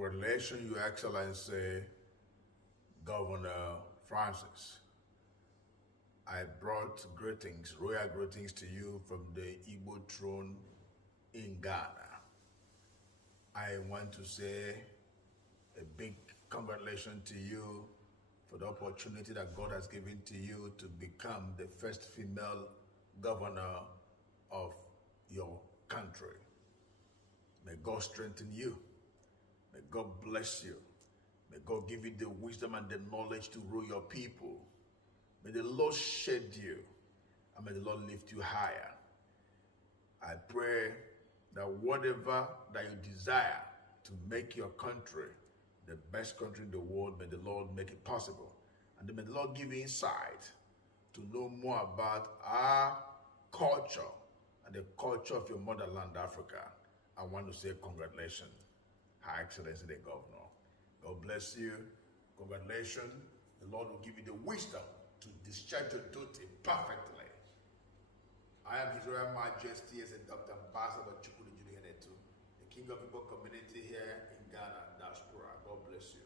Congratulations, Your Excellency, Governor Francis. I brought greetings, royal greetings to you from the Igbo throne in Ghana. I want to say a big congratulations to you for the opportunity that God has given to you to become the first female governor of your country. May God strengthen you. May God bless you. May God give you the wisdom and the knowledge to rule your people. May the Lord shade you, and may the Lord lift you higher. I pray that whatever that you desire to make your country the best country in the world, may the Lord make it possible. And may the Lord give you insight to know more about our culture and the culture of your motherland, Africa. I want to say congratulations, High Excellency the Governor. God bless you. Congratulations. The Lord will give you the wisdom to discharge your duty perfectly. I am His Royal Majesty as a Dr. Ambassador Chukwu, the King of Igbo community here in Ghana, diaspora. God bless you.